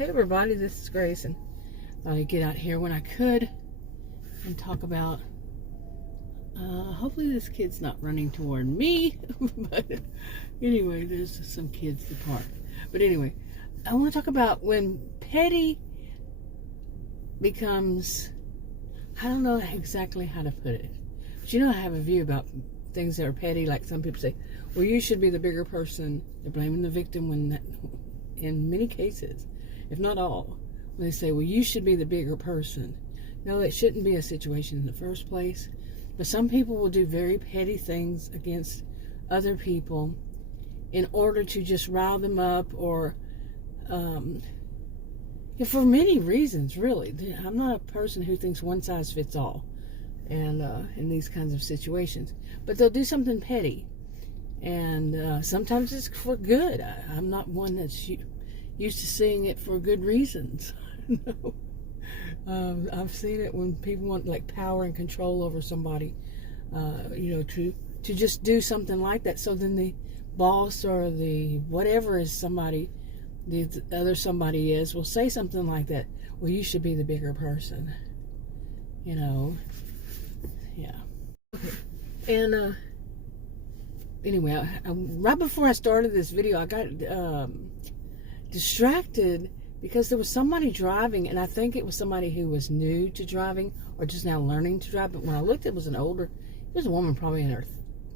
Hey everybody, this is Grace, and thought I'd get out here when I could and talk about, hopefully this kid's not running toward me, but anyway, there's some kids to park. But anyway, I want to talk about when petty becomes, I don't know exactly how to put it, but I have a view about things that are petty. Like some people say, well, you should be the bigger person. They're blaming the victim when in many cases, if not all, when they say, well, you should be the bigger person. No, it shouldn't be a situation in the first place. But some people will do very petty things against other people in order to just rile them up, or for many reasons, really. I'm not a person who thinks one size fits all, and in these kinds of situations. But they'll do something petty, and sometimes it's for good. I'm not one that's used to seeing it for good reasons. No. I've seen it when people want like power and control over somebody, to just do something like that. So then the boss or the whatever is somebody, the other somebody will say something like that. Well, you should be the bigger person. Yeah. Okay. And anyway, right before I started this video, I got distracted because there was somebody driving, and I think it was somebody who was new to driving or just now learning to drive. But when I looked, it was a woman probably in her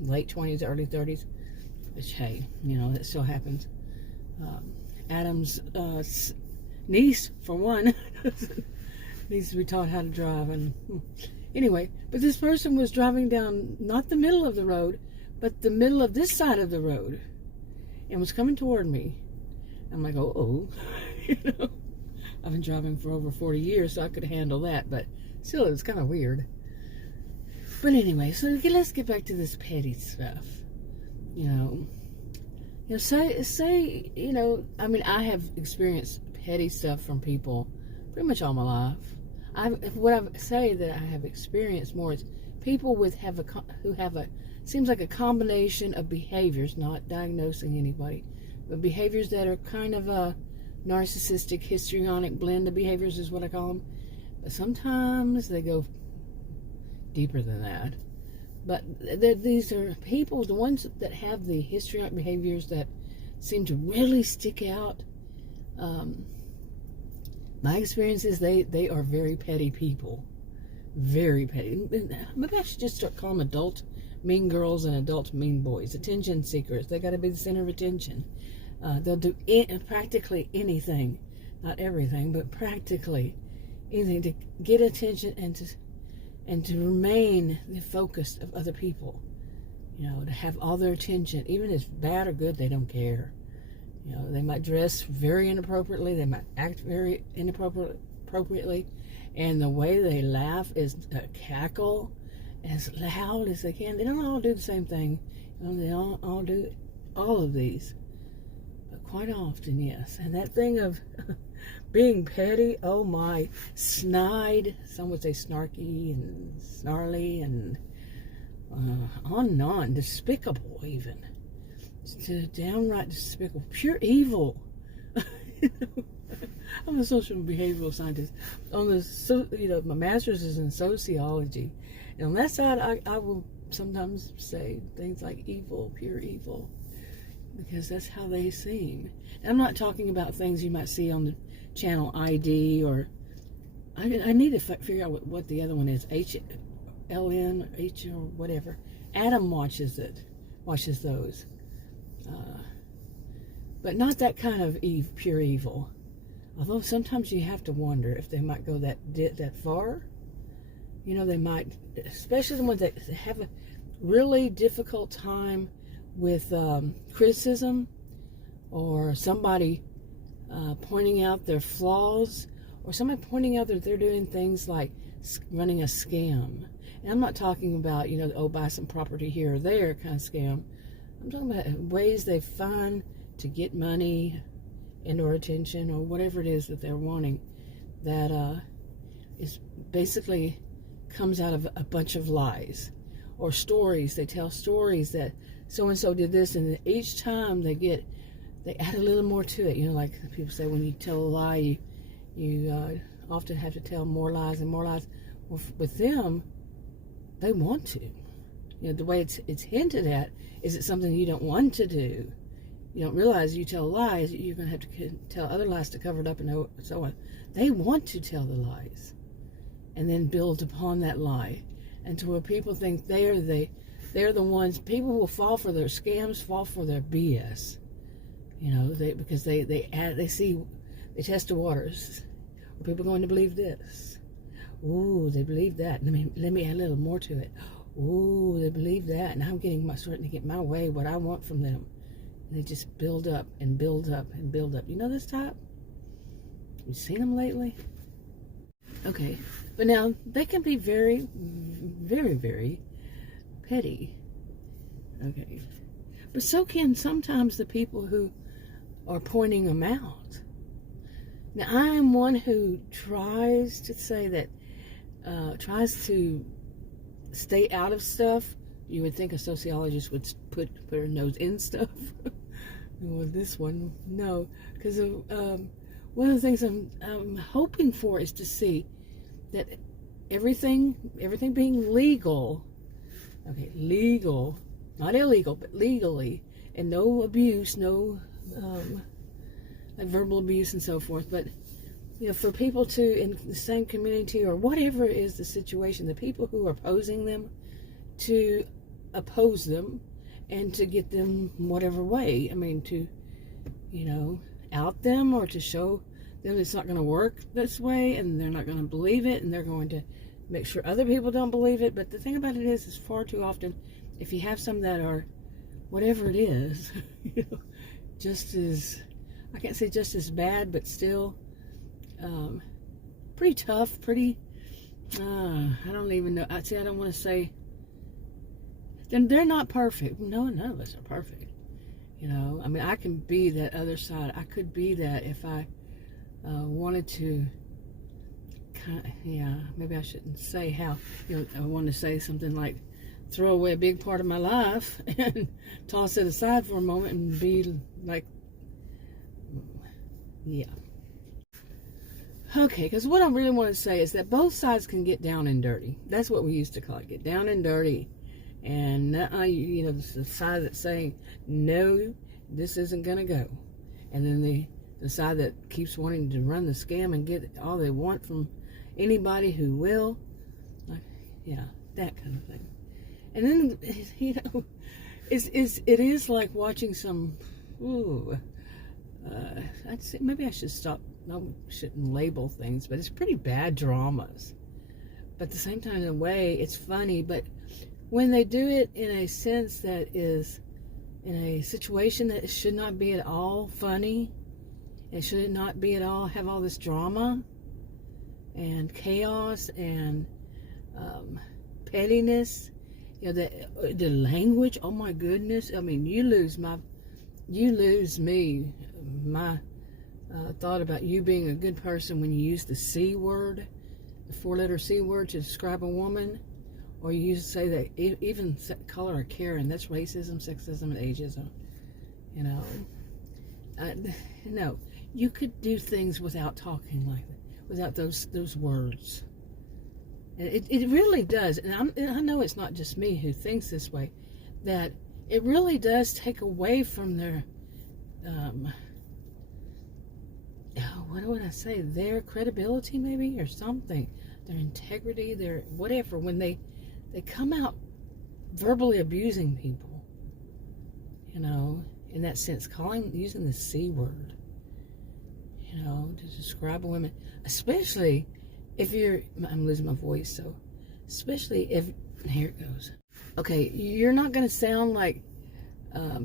late 20s, early 30s, which, hey, that still happens. Adam's niece, for one, needs to be taught how to drive. And anyway, but this person was driving down not the middle of the road, but the middle of this side of the road, and was coming toward me. I'm like, oh. I've been driving for over 40 years, so I could handle that, but still, it was kind of weird. But anyway, so let's get back to this petty stuff. Say, I have experienced petty stuff from people pretty much all my life. What I say that I have experienced more is people who have seems like a combination of behaviors, not diagnosing anybody, but behaviors that are kind of a narcissistic, histrionic blend of behaviors is what I call them. But sometimes they go deeper than that. But these are people, the ones that have the histrionic behaviors that seem to really stick out. My experience is they are very petty people. Very petty. Maybe I should just start calling them adult mean girls and adult mean boys. Attention seekers. They got to be the center of attention. They'll do practically anything, not everything, but practically anything to get attention and to remain the focus of other people. To have all their attention, even if it's bad or good, they don't care. They might dress very inappropriately, they might act very inappropriately, and the way they laugh is a cackle as loud as they can. They don't all do the same thing. They all do all of these. Quite often, yes. And that thing of being petty, oh my, snide, some would say snarky and snarly and on and on, despicable even. It's downright despicable, pure evil. I'm a social behavioral scientist. My master's is in sociology. And on that side, I will sometimes say things like evil, pure evil, because that's how they seem. And I'm not talking about things you might see on the channel ID, or I need to figure out what the other one is, HLN or H or whatever. Adam watches those, but not that kind of pure evil. Although sometimes you have to wonder if they might go that far. They might, especially the ones that have a really difficult time with criticism, or somebody pointing out their flaws, or somebody pointing out that they're doing things like running a scam. And I'm not talking about, buy some property here or there kind of scam. I'm talking about ways they find to get money and or attention or whatever it is that they're wanting, that is basically comes out of a bunch of lies or stories. They tell stories that so-and-so did this, and each time they get they add a little more to it. Like people say, when you tell a lie, you often have to tell more lies and more lies. Well, with them, they want to. The way it's hinted at is it something you don't want to do. You don't realize you tell lies, you're going to have to tell other lies to cover it up and so on. They want to tell the lies and then build upon that lie, and to where people think they're the ones. People will fall for their scams, fall for their BS. Because they test the waters. Are people going to believe this? Ooh, they believe that. Let me add a little more to it. Ooh, they believe that, and I'm starting to get my way, what I want from them. And they just build up and build up and build up. You know this type? You seen them lately? Okay, but now they can be very, very, very petty. Okay, but so can sometimes the people who are pointing them out. Now, I am one who tries to say that, tries to stay out of stuff. You would think a sociologist would put her nose in stuff. Well, this one, no, because one of the things I'm hoping for is to see that everything being legal, okay, legal, not illegal, but legally, and no abuse, no like verbal abuse and so forth. But for people to, in the same community or whatever is the situation, the people who are opposing them, to oppose them and to get them whatever way. To out them or to show them it's not going to work this way, and they're not going to believe it, and they're going to make sure other people don't believe it. But the thing about it is far too often, if you have some that are whatever it is, just as, I can't say just as bad, but still pretty tough, pretty, I don't even know, I don't want to say, then they're not perfect. No, none of us are perfect. I can be that other side. I could be that if I wanted to, maybe I shouldn't say how, I wanted to say something like, throw away a big part of my life and toss it aside for a moment and be like, yeah. Okay, because what I really want to say is that both sides can get down and dirty. That's what we used to call it, get down and dirty. And, the side that's saying, no, this isn't going to go. And then the side that keeps wanting to run the scam and get all they want from anybody who will. That kind of thing. And then, it is like watching some, maybe I should stop. I shouldn't label things, but it's pretty bad dramas. But at the same time, in a way, it's funny. But when they do it in a sense that is in a situation that should not be at all funny, it should not be at all have all this drama and chaos and pettiness. The language. Oh my goodness! You lose me. My thought about you being a good person when you use the C word, the 4-letter C word, to describe a woman. Or you say that even call her a Karen. That's racism, sexism, and ageism. No, you could do things without talking like that, without those words. And it really does. And I know it's not just me who thinks this way. That it really does take away from their, what would I say? Their credibility, maybe, or something. Their integrity, their whatever. When they come out verbally abusing people, in that sense, using the C word, to describe a woman, especially if I'm losing my voice, so, especially if, here it goes. Okay, you're not going to sound like a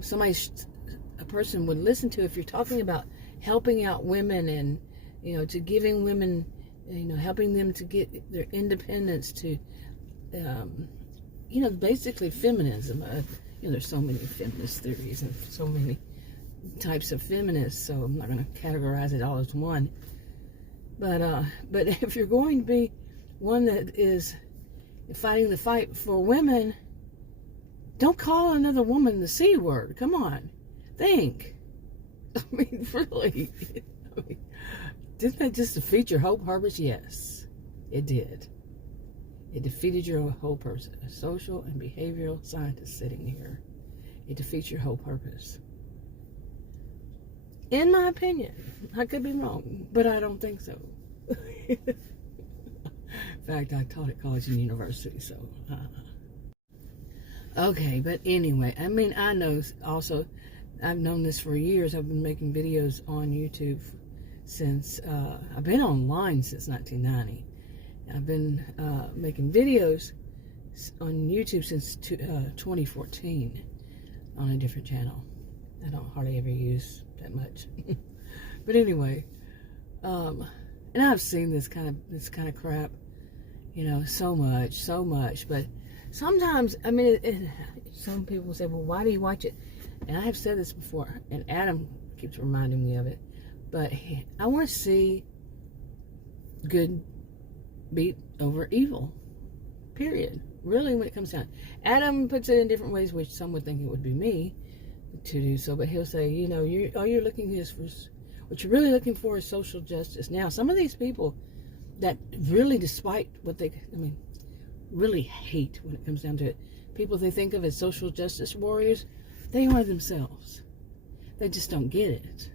person would listen to if you're talking about helping out women and, to giving women, helping them to get their independence, to basically feminism. There's so many feminist theories and so many types of feminists, so I'm not going to categorize it all as one. But if you're going to be one that is fighting the fight for women, don't call another woman the C word. Come on, think. I mean, really. I mean, didn't that just defeat your whole purpose? Yes, it did. It defeated your whole purpose. A social and behavioral scientist sitting here. It defeats your whole purpose. In my opinion. I could be wrong, but I don't think so. In fact, I taught at college and university, so... Okay, but anyway, I mean, I know also, I've known this for years. I've been making videos on YouTube since, I've been online since 1990. I've been making videos on YouTube since 2014 on a different channel. I don't hardly ever use that much. But anyway, and I've seen this kind of crap, you know, so much, but sometimes, I mean, some people say, well, why do you watch it? And I have said this before, and Adam keeps reminding me of it, but I want to see good beat over evil, period. Really, when it comes down. Adam puts it in different ways, which some would think it would be me to do so, but he'll say, you know, all you're looking is for, what you're really looking for is social justice. Now, some of these people that really, despite what they, I mean, really hate when it comes down to it, people they think of as social justice warriors, they are themselves. They just don't get it.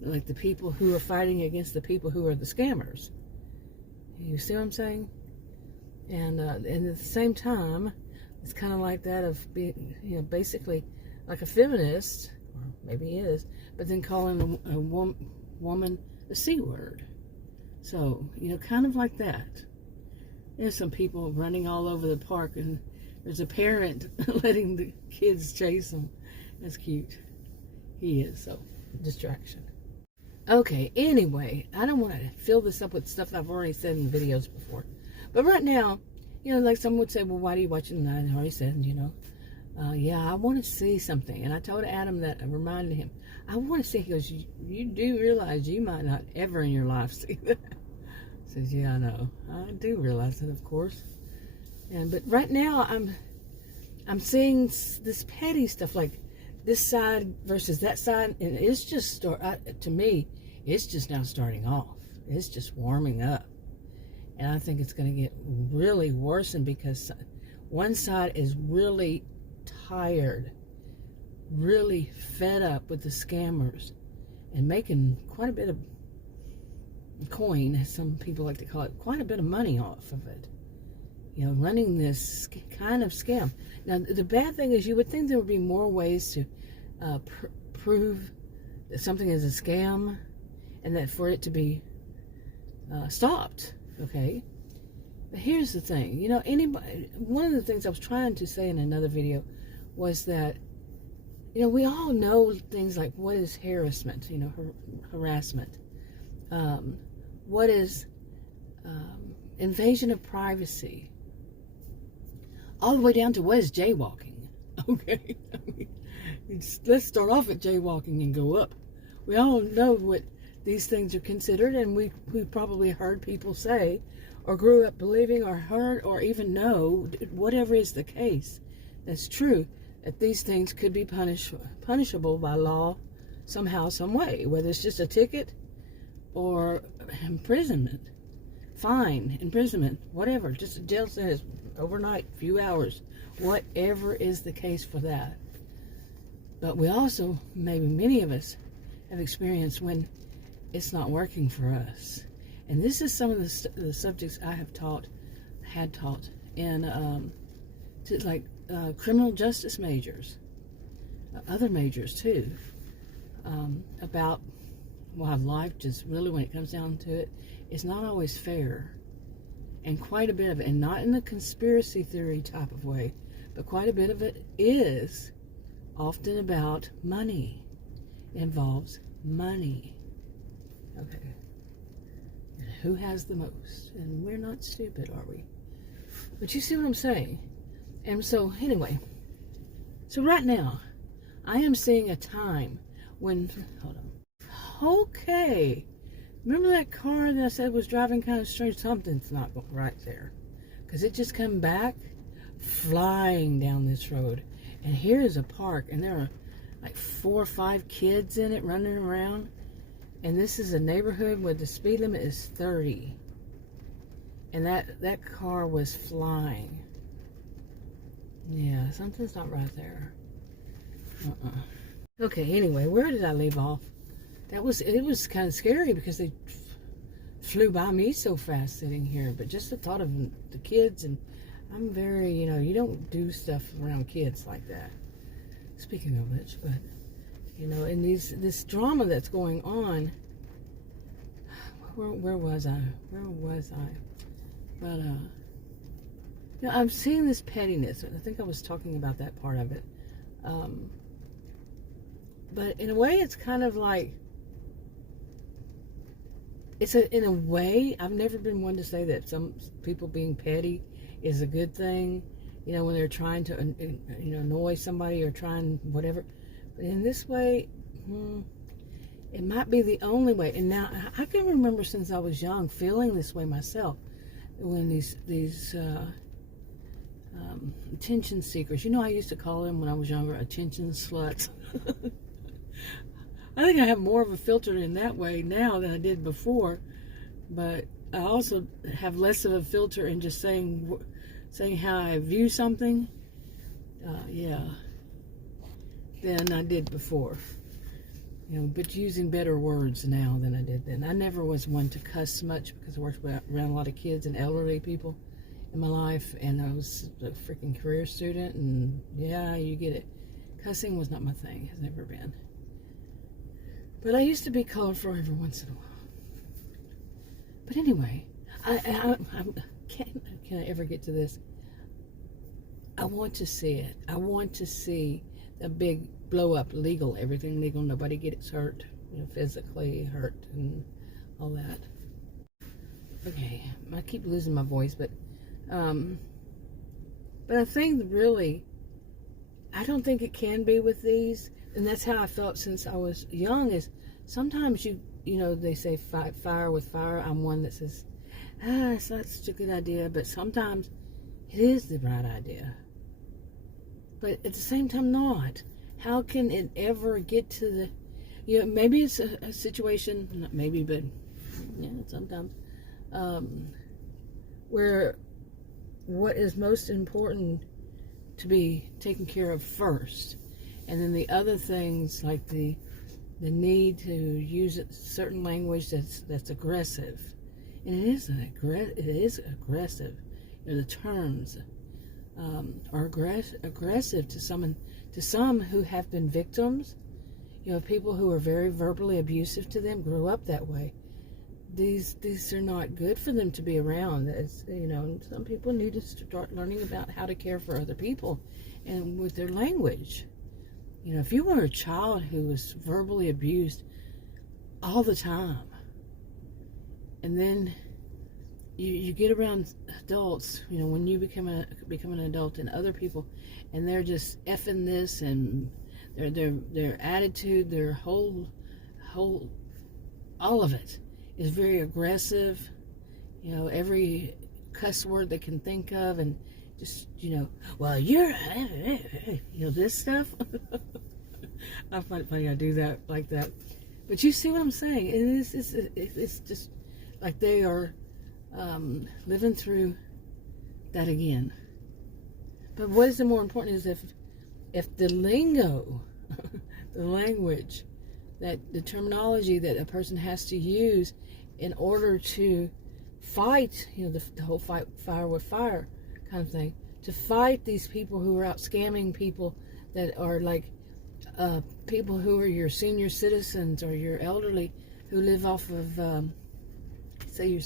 Like the people who are fighting against the people who are the scammers. You see what I'm saying? And at the same time, it's kind of like that of being, you know, basically like a feminist, or maybe he is, but then calling a woman the C word. So, you know, kind of like that. There's some people running all over the park, and there's a parent letting the kids chase them. That's cute. He is, so distraction. Okay, anyway, I don't want to fill this up with stuff I've already said in videos before. But right now, you know, like someone would say, well, why do you watch it? And I already said, you know, yeah, I want to see something. And I told Adam that, I reminded him, I want to see. He goes, you do realize you might not ever in your life see that. I says, yeah, I know. I do realize that, of course. But right now, I'm seeing this petty stuff, like this side versus that side, and it's just, to me, it's just now starting off. It's just warming up. And I think it's going to get really worsened because one side is really tired, really fed up with the scammers and making quite a bit of coin, as some people like to call it, quite a bit of money off of it. You know, running this kind of scam. Now, the bad thing is you would think there would be more ways to prove that something is a scam and that for it to be stopped, okay? But here's the thing, you know, one of the things I was trying to say in another video was that, you know, we all know things like what is harassment, you know, harassment. What is invasion of privacy, all the way down to what is jaywalking. Okay, I mean, let's start off at jaywalking and go up. We all know what these things are considered, and we probably heard people say, or grew up believing, or heard, or even know, whatever is the case, that's true, that these things could be punishable by law somehow, some way, whether it's just a ticket or imprisonment, fine, imprisonment, whatever, just a jail sentence, overnight, few hours, whatever is the case for that. But we also, maybe many of us, have experienced when it's not working for us. And this is some of the subjects I have had taught in criminal justice majors, other majors too, about why life just really, when it comes down to it, is not always fair. And quite a bit of it, and not in the conspiracy theory type of way, but quite a bit of it is often about money. It involves money. Okay. And who has the most? And we're not stupid, are we? But you see what I'm saying? And so, anyway, so right now, I am seeing a time when, hold on. Okay. Remember that car that I said was driving kind of strange? Something's not right there. Because it just come back flying down this road. And here is a park, and there are like 4 or 5 kids in it running around. And this is a neighborhood where the speed limit is 30. And that car was flying. Yeah, something's not right there. Okay, anyway, where did I leave off? It was kind of scary because they flew by me so fast sitting here. But just the thought of the kids, and I'm very, you don't do stuff around kids like that. Speaking of which, but, and this drama that's going on, where was I? But, I'm seeing this pettiness. I think I was talking about that part of it. But in a way, it's kind of like, in a way, I've never been one to say that some people being petty is a good thing, when they're trying to, annoy somebody or trying whatever. But in this way, it might be the only way. And now, I can remember since I was young feeling this way myself, when these attention seekers, I used to call them when I was younger, attention sluts. I think I have more of a filter in that way now than I did before, but I also have less of a filter in just saying how I view something, than I did before. But using better words now than I did then. I never was one to cuss much because I worked around a lot of kids and elderly people in my life, and I was a freaking career student, and yeah, you get it. Cussing was not my thing, has never been. But I used to be colorful every once in a while. But anyway, can I ever get to this? I want to see it. I want to see a big blow up, everything legal, nobody gets hurt, physically hurt and all that. Okay, I keep losing my voice, but I think really, I don't think it can be with these. And that's how I felt since I was young, is sometimes they say fight fire with fire. I'm one that says, it's not such a good idea, but sometimes it is the right idea. But at the same time, not. How can it ever get to the, maybe it's a situation, not maybe, but sometimes, where what is most important to be taken care of first. And then the other things, like the need to use certain language that's aggressive, and it is aggressive. The terms are aggressive to some who have been victims. People who are very verbally abusive to them grew up that way. These are not good for them to be around. Some people need to start learning about how to care for other people, and with their language. If you were a child who was verbally abused all the time, and then you get around adults, when you become an adult, and other people, and they're just effing this, and their attitude, their whole all of it is very aggressive. Every cuss word they can think of, and just, well, you're, this stuff. I find it funny I do that like that. But you see what I'm saying? It's just like they are living through that again. But what is the more important is if the lingo, the language, that the terminology that a person has to use in order to fight, the whole fight fire with fire kind of thing, to fight these people who are out scamming people that are like people who are your senior citizens or your elderly who live off of, they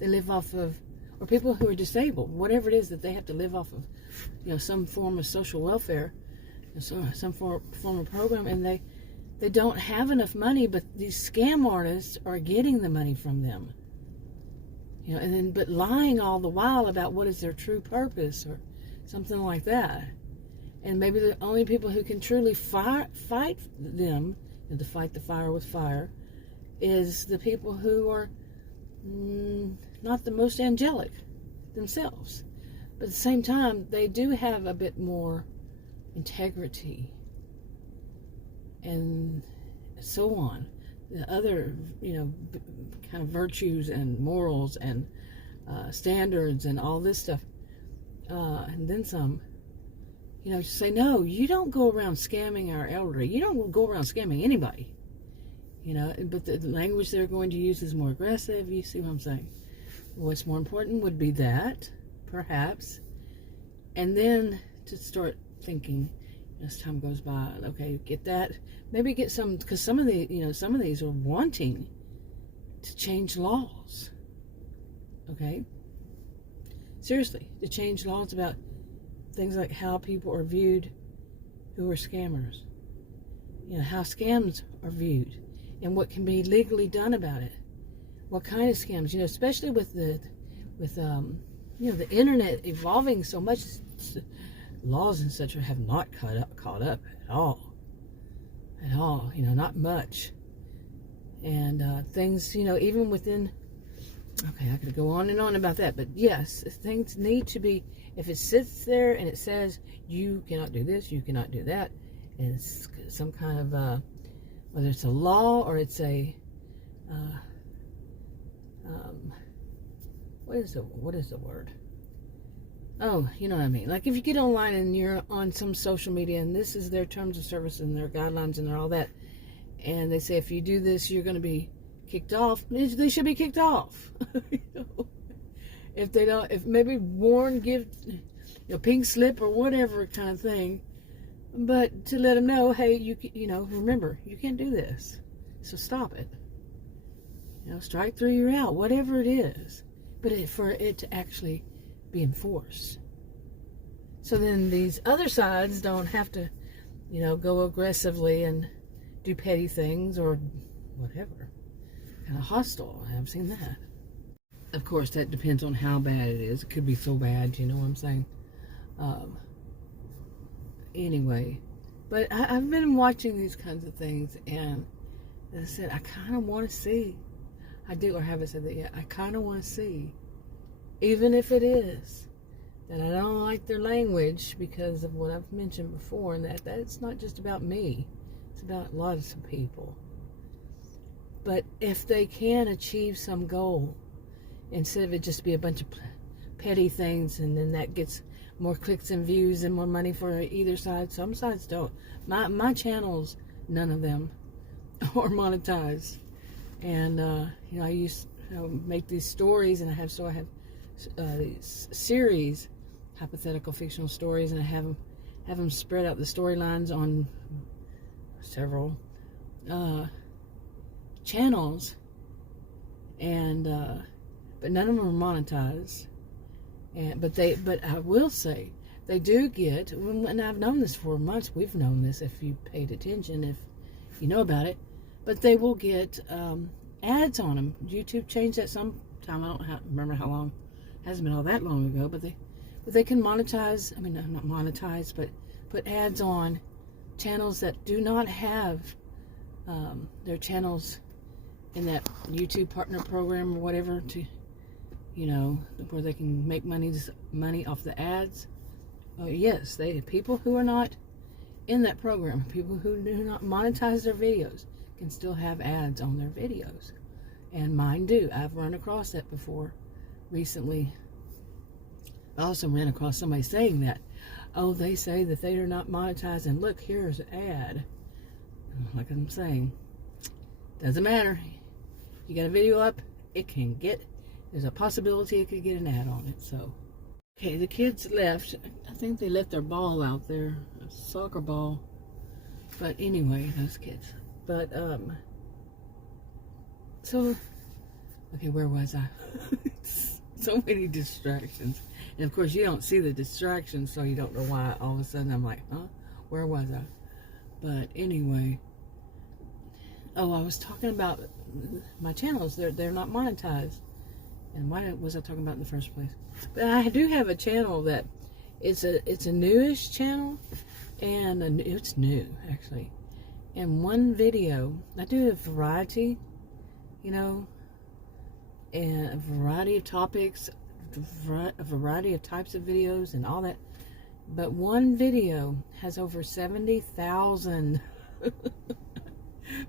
live off of, or people who are disabled, whatever it is that they have to live off of, some form of social welfare, some form of program, and they don't have enough money, but these scam artists are getting the money from them. But lying all the while about what is their true purpose or something like that. And maybe the only people who can truly fight them, to fight the fire with fire, is the people who are not the most angelic themselves. But at the same time, they do have a bit more integrity. and so on. The other, kind of virtues and morals and standards and all this stuff, and then some. Say, no, you don't go around scamming our elderly. You don't go around scamming anybody. But the language they're going to use is more aggressive. You see what I'm saying? What's more important would be that, perhaps, and then to start thinking as time goes by. Okay, get that. Maybe get some, because some of these are wanting to change laws. Okay, seriously, to change laws about things like how people are viewed who are scammers. How scams are viewed and what can be legally done about it. What kind of scams, especially with the internet evolving so much, laws and such have not caught up at all, not much. And things, even within, okay, I could go on and on about that, but yes, things need to be, if it sits there and it says, you cannot do this, you cannot do that, and it's some kind of, whether it's a law or it's a, what is the word? Oh, you know what I mean. Like if you get online and you're on some social media and this is their terms of service and their guidelines and all that, and they say if you do this, you're going to be kicked off. They should be kicked off. If they don't, if maybe warn, give, pink slip or whatever kind of thing, but to let them know, hey, remember, you can't do this, so stop it. Strike through, you're out, whatever it is. But for it to actually be enforced. So then these other sides don't have to, go aggressively and do petty things or whatever. Kind of hostile. I have seen that. Of course, that depends on how bad it is. It could be so bad, you know what I'm saying? Anyway, but I've been watching these kinds of things, and as I said, I kind of want to see. I do, or haven't said that yet. I kind of want to see, even if it is that I don't like their language because of what I've mentioned before, and that it's not just about me. It's about lots of people. But if they can achieve some goal, instead of it just be a bunch of petty things, and then that gets more clicks and views and more money for either side. Some sides don't. My channels, none of them are monetized. And I used to make these stories, and I have these series, hypothetical fictional stories, and I have them spread out the storylines on several channels, and but none of them are monetized. But I will say they do get, and I've known this for months. We've known this if you paid attention, if you know about it. But they will get ads on them. YouTube changed that sometime. I don't remember how long. It hasn't been all that long ago. But they can monetize. I mean, not monetize, but put ads on channels that do not have their channels in that YouTube partner program or whatever, to where they can make money off the ads. Yes, people who are not in that program, people who do not monetize their videos, can still have ads on their videos, and mine do. I've run across that before recently. I also ran across somebody saying that, oh, they say that they are not monetized, and look, here's an ad. Like I'm saying, doesn't matter. You got a video up, there's a possibility it could get an ad on it. So, okay, the kids left. I think they left their ball out there, a soccer ball. But anyway, those kids. But, so, okay, where was I? So many distractions. And of course, you don't see the distractions, so you don't know why all of a sudden I'm like, huh? Where was I? But anyway, I was talking about my channels. They're not monetized. And why was I talking about in the first place? But I do have a channel that it's a newish channel, and it's new actually. And one video, I do a variety, and a variety of topics, a variety of types of videos and all that. But one video has over 70,000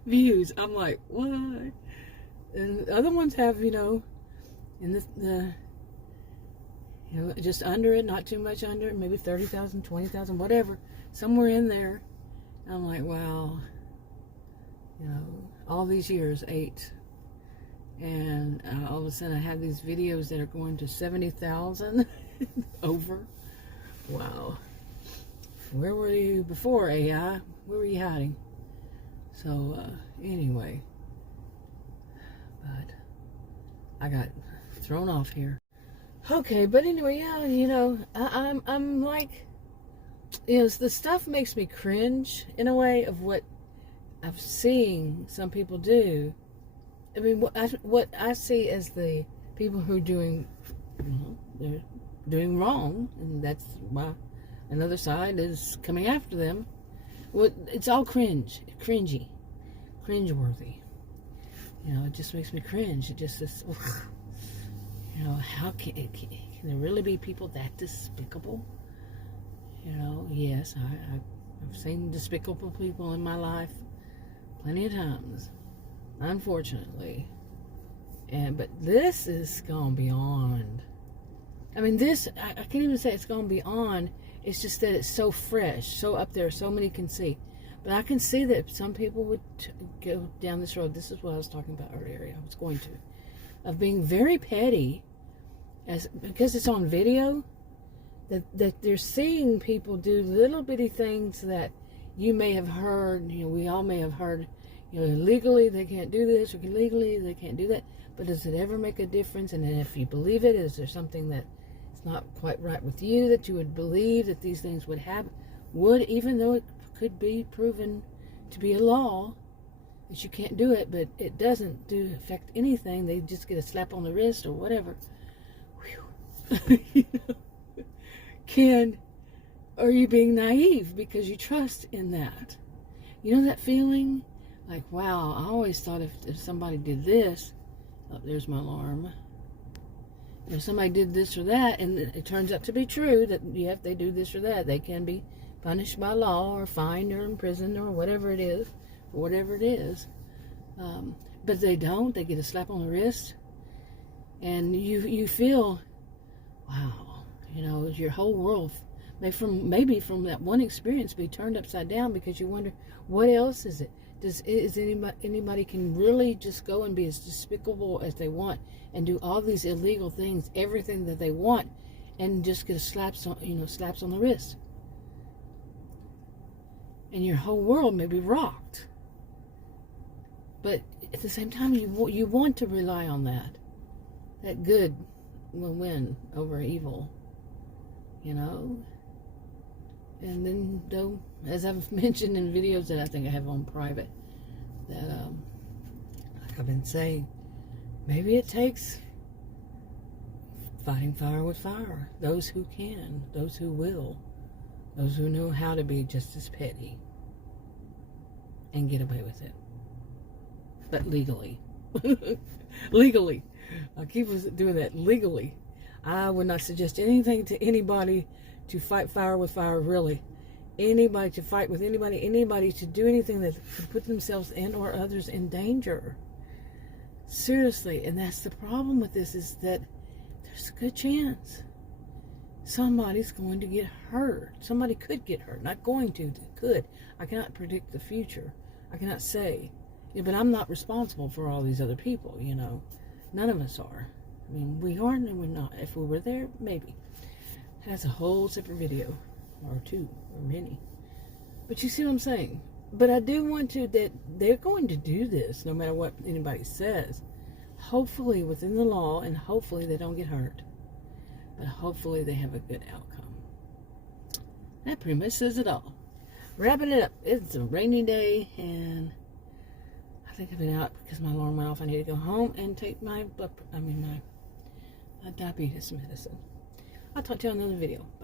views. I'm like, what? And other ones have, in the just under it, not too much under it, maybe 30,000, 20,000, whatever, somewhere in there. I'm like, wow, all these years, 8. And all of a sudden I have these videos that are going to 70,000 over. Wow. Where were you before, AI? Where were you hiding? So, anyway. But I got thrown off here. Okay, but anyway, yeah, I'm like, the stuff makes me cringe in a way of what I've seen some people do. I mean, what I see as the people who are doing, they're doing wrong, and that's why another side is coming after them. It's all cringeworthy. It just makes me cringe. It just is, how can there really be people that despicable? Yes, I've seen despicable people in my life plenty of times, unfortunately. But this is gone beyond. I mean, I can't even say it's gone beyond. It's just that it's so fresh, so up there, so many can see. But I can see that some people would go down this road. This is what I was talking about earlier. I was going to. Of being very petty, because it's on video, that they're seeing people do little bitty things that you may have heard, we all may have heard, legally they can't do this, or legally they can't do that. But does it ever make a difference? And then if you believe it, is there something that is not quite right with you, that you would believe that these things would happen? Even though it could be proven to be a law, that you can't do it, but it doesn't affect anything. They just get a slap on the wrist or whatever. Are you being naive because you trust in that? That feeling? Like, wow, I always thought if somebody did this, there's my alarm. If somebody did this or that, and it turns out to be true that, if they do this or that, they can be punished by law or fined or imprisoned or whatever it is, but they don't. They get a slap on the wrist, and you feel, wow, your whole world maybe from that one experience be turned upside down, because you wonder, what else is it? Is anybody can really just go and be as despicable as they want and do all these illegal things, everything that they want, and just get slaps on the wrist, and your whole world may be rocked. But at the same time, you want to rely on that good will win over evil, And then, though, as I've mentioned in videos that I think I have on private, that, like I've been saying, maybe it takes fighting fire with fire. Those who can, those who will, those who know how to be just as petty and get away with it. But legally. Legally. I keep doing that, legally. I would not suggest anything to anybody to fight fire with fire, really. Anybody to fight with anybody to do anything that could put themselves and or others in danger. Seriously, and that's the problem with this, is that there's a good chance somebody's going to get hurt. Somebody could get hurt. Not going to, could. I cannot predict the future. I cannot say. But I'm not responsible for all these other people, None of us are. I mean, we aren't and we're not. If we were there, maybe. That's a whole separate video, or two, or many. But you see what I'm saying? But I do want to, that they're going to do this, no matter what anybody says. Hopefully within the law, and hopefully they don't get hurt. But hopefully they have a good outcome. That pretty much says it all. Wrapping it up. It's a rainy day, and I think I've been out because my alarm went off. I need to go home and take my diabetes medicine. I'll talk to you in another video. Bye.